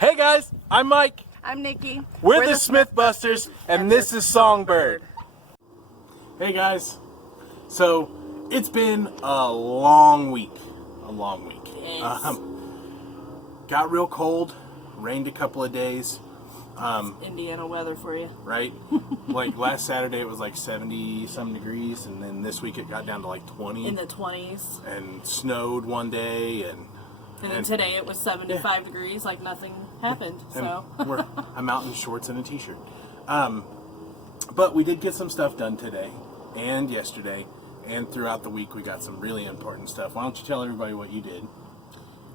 Hey guys, I'm Mike. I'm Nikki. We're the Smithbusters, and this is Songbird. Hey guys, so it's been a long week. Yes. Got real cold, rained a couple of days. Indiana weather for you. Right? Like last Saturday it was like 70-some degrees, and then this week it got down to like 20. In the 20s. And snowed one day, and then today it was 75 degrees, like nothing happened. So I'm out in shorts and a t-shirt. But we did get some stuff done today and yesterday, and throughout the week we got some really important stuff. Why don't you tell everybody what you did?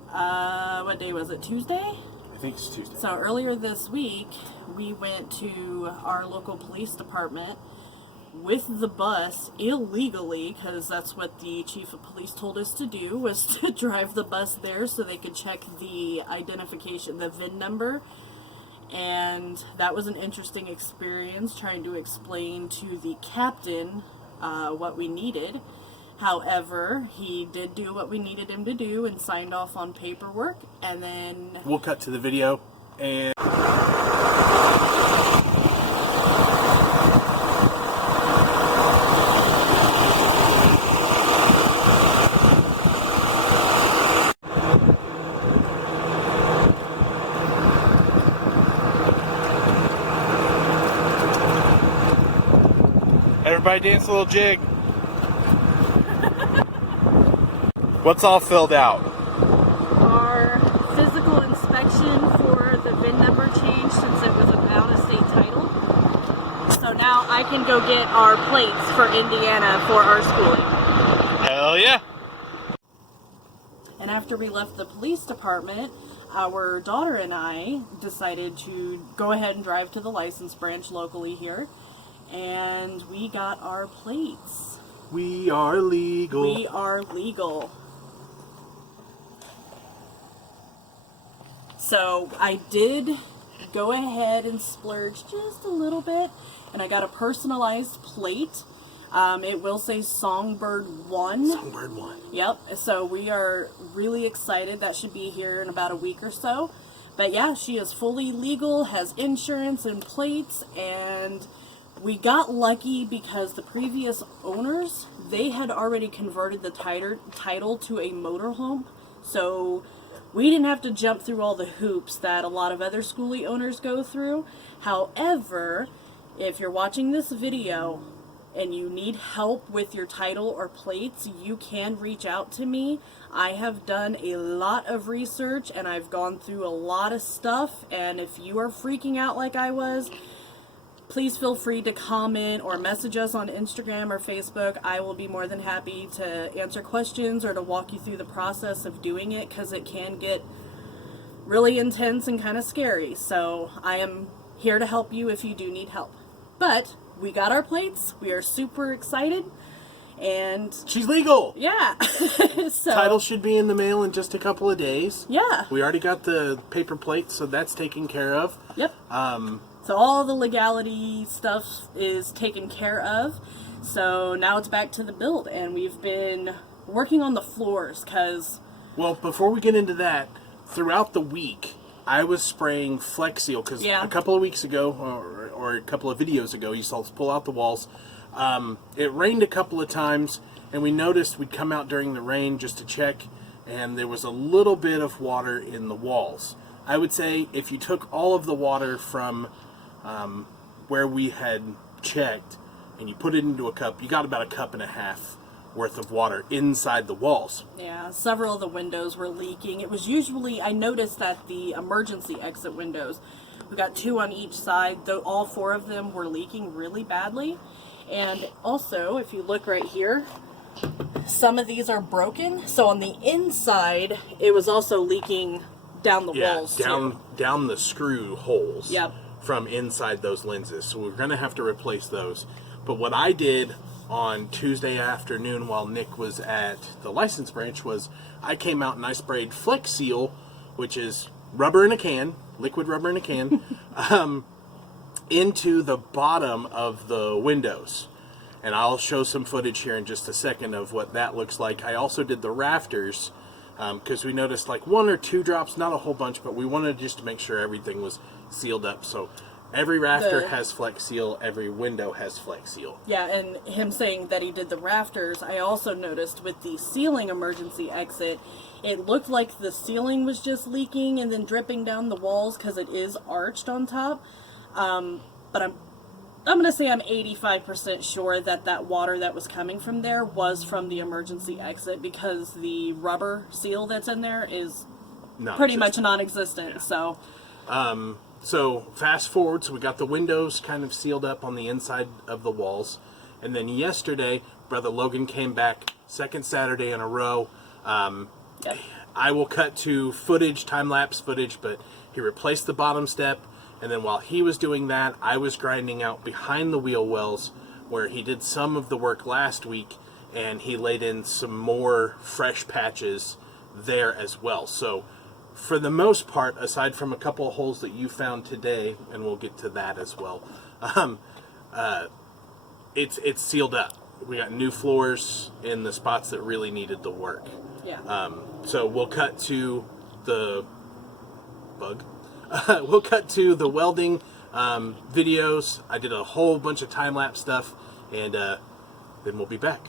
What day was it? Tuesday? I think it's Tuesday. So earlier this week, we went to our local police department with the bus illegally, because that's what the chief of police told us to do, was to drive the bus there so they could check the identification, the VIN number. And that was an interesting experience, trying to explain to the captain what we needed. However, he did do what we needed him to do and signed off on paperwork, and then we'll cut to the video. And everybody dance a little jig. What's all filled out? our physical inspection for the VIN number change, since it was an out-of-state title. So now I can go get our plates for Indiana for our schooling. Hell yeah! And after we left the police department, our daughter and I decided to go ahead and drive to the license branch locally here, and we got our plates. We are legal. We are legal. So I did go ahead and splurge just a little bit, and I got a personalized plate. It will say Songbird 1. Songbird 1. Yep, so we are really excited. That should be here in about a week or so. But yeah, she is fully legal, has insurance and plates, and we got lucky because the previous owners, they had already converted the title to a motorhome. So we didn't have to jump through all the hoops that a lot of other schoolie owners go through. However, if you're watching this video and you need help with your title or plates, you can reach out to me. I have done a lot of research and I've gone through a lot of stuff, and if you are freaking out like I was, please feel free to comment or message us on Instagram or Facebook. I will be more than happy to answer questions or to walk you through the process of doing it, because it can get really intense and kind of scary. So I am here to help you if you do need help. But we got our plates. We are super excited. And she's legal. Yeah. So title should be in the mail in just a couple of days. Yeah. We already got the paper plates, so that's taken care of. Yep. So all the legality stuff is taken care of. So now it's back to the build, and we've been working on the floors because... Well, before we get into that, throughout the week, I was spraying Flex Seal, because a couple of weeks ago, or a couple of videos ago, you saw us pull out the walls. It rained a couple of times, and we noticed we'd come out during the rain just to check, and there was a little bit of water in the walls. I would say if you took all of the water from where we had checked and you put it into a cup, you got about a cup and a half worth of water inside the walls. Yeah, several of the windows were leaking. It was usually, I noticed that the emergency exit windows, we got 2 on each side, though all 4 of them were leaking really badly. And also, if you look right here, some of these are broken. So on the inside, it was also leaking down the walls. Down the screw holes. Yep. From inside those lenses. So we're going to have to replace those. But what I did on Tuesday afternoon while Nick was at the license branch was I came out and I sprayed Flex Seal, which is rubber in a can, liquid rubber in a can, into the bottom of the windows. And I'll show some footage here in just a second of what that looks like. I also did the rafters because we noticed like 1 or 2 drops, not a whole bunch, but we wanted just to make sure everything was sealed up. So every rafter has Flex Seal, every window has Flex Seal. Yeah, and him saying that he did the rafters, I also noticed with the ceiling emergency exit, it looked like the ceiling was just leaking and then dripping down the walls because it is arched on top. But I'm going to say I'm 85% sure that that water that was coming from there was from the emergency exit, because the rubber seal that's in there is pretty much non-existent. Yeah. So fast forward, so we got the windows kind of sealed up on the inside of the walls. And then yesterday, Brother Logan came back, second Saturday in a row. I will cut to footage, time-lapse footage, but he replaced the bottom step. And then while he was doing that, I was grinding out behind the wheel wells where he did some of the work last week, and he laid in some more fresh patches there as well. So for the most part, aside from a couple of holes that you found today, and we'll get to that as well, it's sealed up. We got new floors in the spots that really needed the work. Yeah. So we'll cut to the bug. We'll cut to the welding videos. I did a whole bunch of time-lapse stuff, and then we'll be back.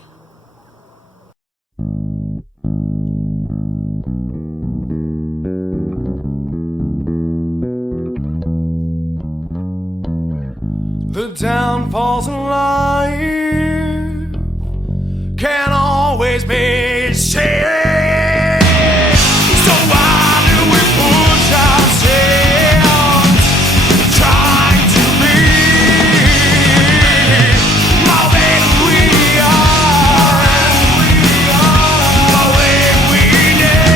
The downfalls in life can always be saved. So why do we push ourselves, trying to be more than we are, more than we need?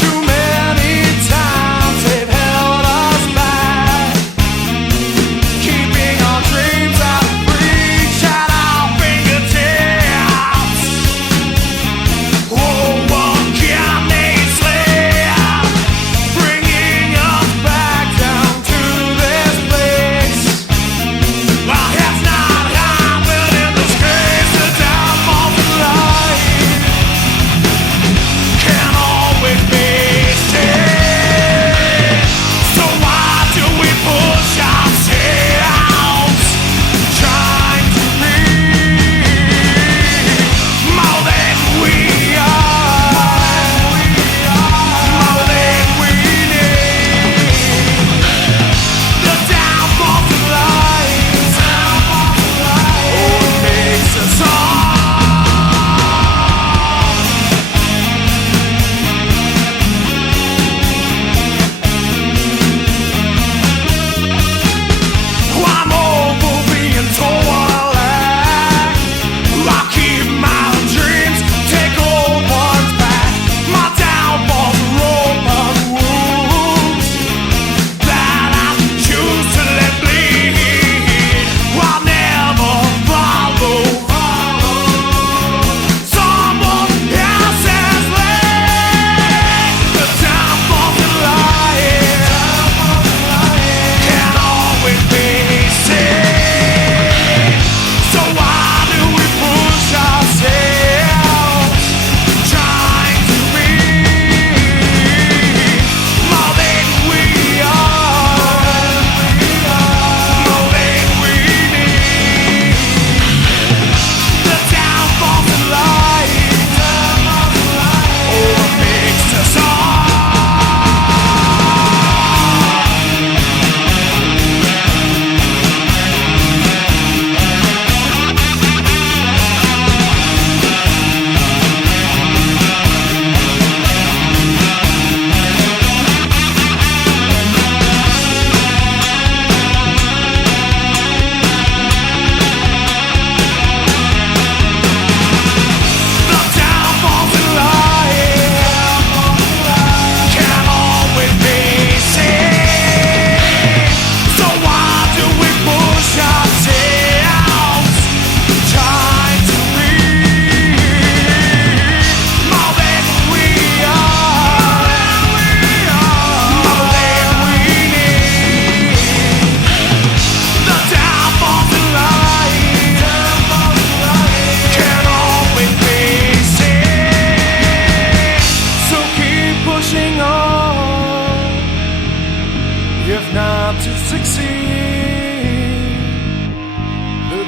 Too many times they've held us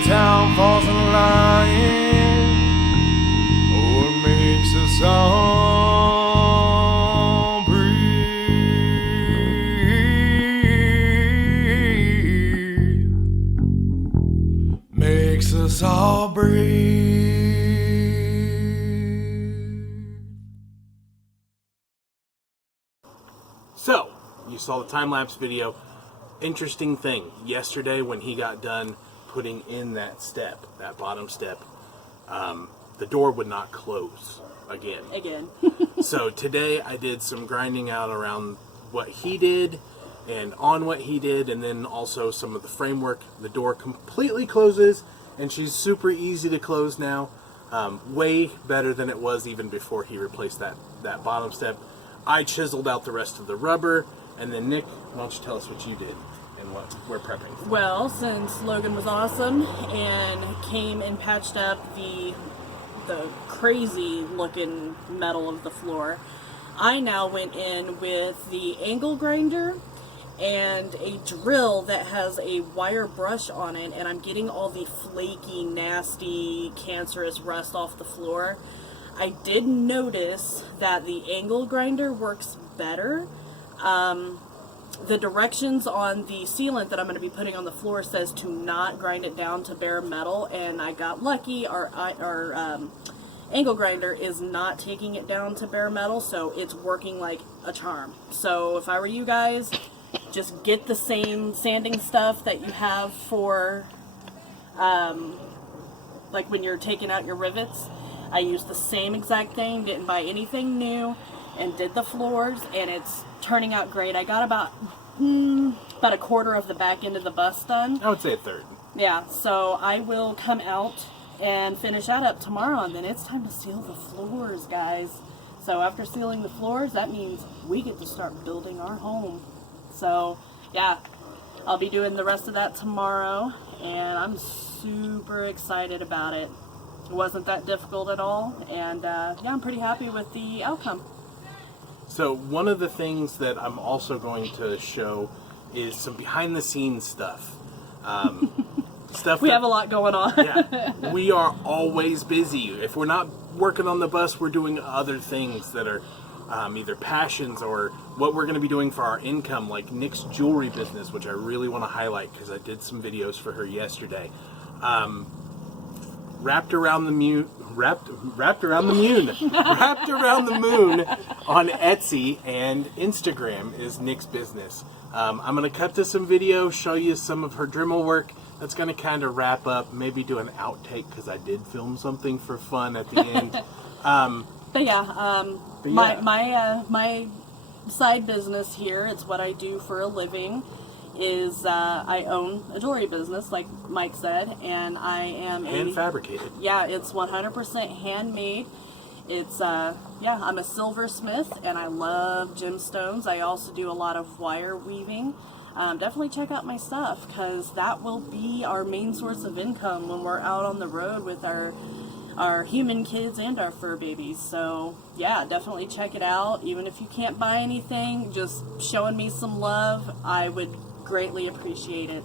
town falls in line. Oh, it makes us all breathe. Makes us all breathe. So, you saw the time-lapse video. Interesting thing, yesterday when he got done putting in that step, that bottom step, the door would not close again. So today I did some grinding out around what he did and on what he did, and then also some of the framework. The door completely closes, and she's super easy to close now. Way better than it was even before he replaced that bottom step. I chiseled out the rest of the rubber, and then Nick, why don't you tell us what you did and what we're prepping for? Well, since Logan was awesome and came and patched up the crazy looking metal of the floor, I now went in with the angle grinder and a drill that has a wire brush on it, and I'm getting all the flaky, nasty, cancerous rust off the floor. I did notice that the angle grinder works better. The directions on the sealant that I'm going to be putting on the floor says to not grind it down to bare metal, and I got lucky. Our angle grinder is not taking it down to bare metal, so it's working like a charm. So if I were you guys, just get the same sanding stuff that you have for like when you're taking out your rivets. I used the same exact thing, didn't buy anything new, and did the floors, and it's turning out great. I got about a quarter of the back end of the bus done. I would say a third. Yeah, so I will come out and finish that up tomorrow, and then it's time to seal the floors, guys. So after sealing the floors, that means we get to start building our home. So yeah, I'll be doing the rest of that tomorrow, and I'm super excited about it. It wasn't that difficult at all, and yeah, I'm pretty happy with the outcome. So one of the things that I'm also going to show is some behind the scenes stuff. We have a lot going on. Yeah, we are always busy. If we're not working on the bus, we're doing other things that are either passions or what we're going to be doing for our income, like Nick's jewelry business, which I really want to highlight because I did some videos for her yesterday. Wrapped around the moon on Etsy and Instagram is Nick's business. I'm going to cut to some video, show you some of her Dremel work. That's going to kind of wrap up, maybe do an outtake because I did film something for fun at the end. My side business here, it's what I do for a living, is I own a jewelry business, like Mike said, and I am hand fabricated. Yeah, it's 100% handmade. It's I'm a silversmith, and I love gemstones. I also do a lot of wire weaving. Definitely check out my stuff, because that will be our main source of income when we're out on the road with our human kids and our fur babies. So yeah, definitely check it out. Even if you can't buy anything, just showing me some love, I would greatly appreciate it.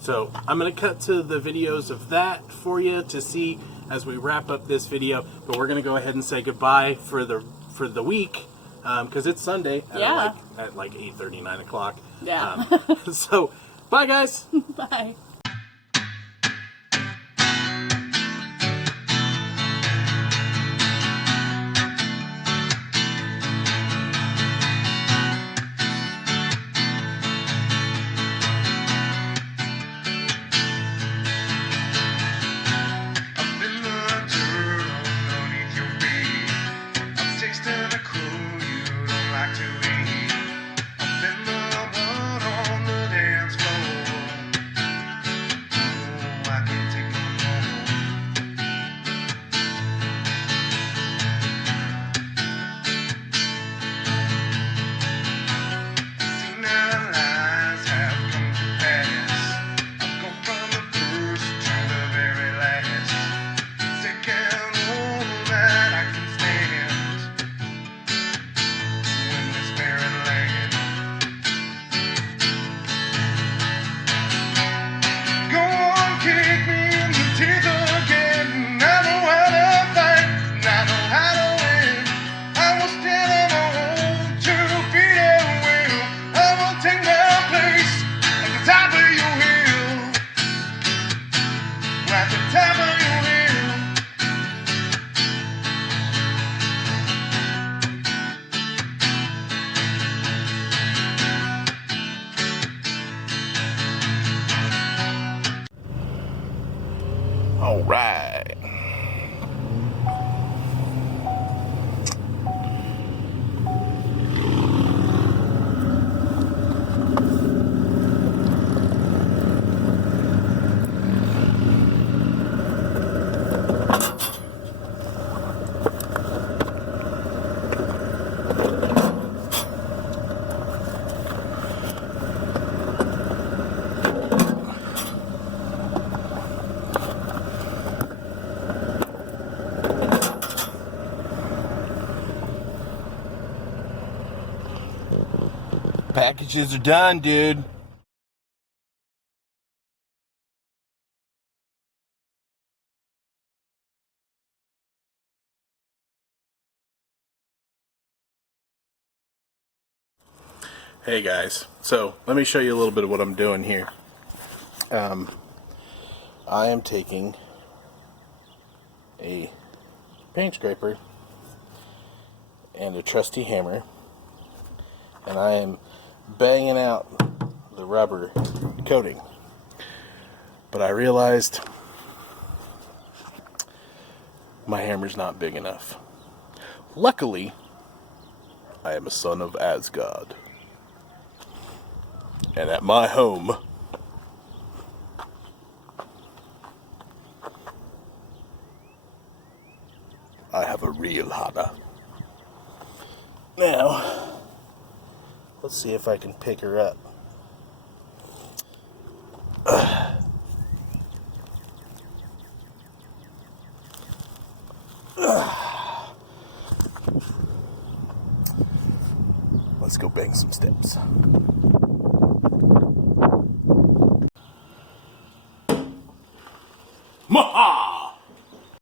So I'm going to cut to the videos of that for you to see as we wrap up this video, but we're going to go ahead and say goodbye for the week, because it's Sunday at like 8:30, 9 o'clock. Yeah. So bye guys. Bye. at the tap of your hand. All right. Packages are done, dude. Hey guys, so let me show you a little bit of what I'm doing here. I am taking a paint scraper and a trusty hammer, and I am banging out the rubber coating. But I realized my hammer's not big enough. Luckily, I am a son of Asgard. And at my home, I have a real hammer. Now, let's see if I can pick her up. Let's go bang some steps.